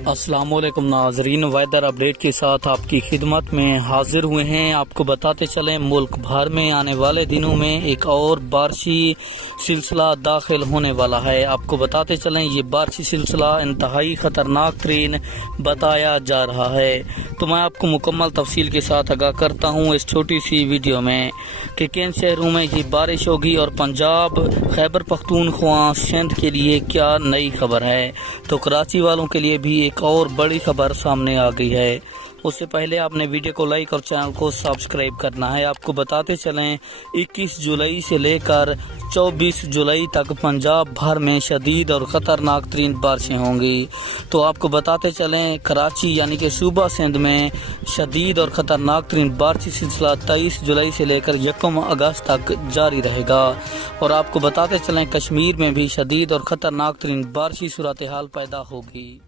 السلام علیکم ناظرین، ویدر اپڈیٹ کے ساتھ آپ کی خدمت میں حاضر ہوئے ہیں۔ آپ کو بتاتے چلیں ملک بھر میں آنے والے دنوں میں ایک اور بارشی سلسلہ داخل ہونے والا ہے۔ آپ کو بتاتے چلیں یہ بارشی سلسلہ انتہائی خطرناک ترین بتایا جا رہا ہے، تو میں آپ کو مکمل تفصیل کے ساتھ آگاہ کرتا ہوں اس چھوٹی سی ویڈیو میں کہ کن شہروں میں یہ بارش ہوگی اور پنجاب، خیبر پختونخوا، سندھ کے لیے کیا نئی خبر ہے۔ تو کراچی والوں کے لیے بھی ایک اور بڑی خبر سامنے آ گئی ہے۔ اس سے پہلے آپ نے ویڈیو کو لائک اور چینل کو سبسکرائب کرنا ہے۔ آپ کو بتاتے چلیں 21 جولائی سے لے کر 24 جولائی تک پنجاب بھر میں شدید اور خطرناک ترین بارشیں ہوں گی۔ تو آپ کو بتاتے چلیں کراچی یعنی کہ صوبہ سندھ میں شدید اور خطرناک ترین بارشی سلسلہ 23 جولائی سے لے کر 1 اگست تک جاری رہے گا، اور آپ کو بتاتے چلیں کشمیر میں بھی شدید اور خطرناک ترین بارشی صورتحال پیدا ہوگی۔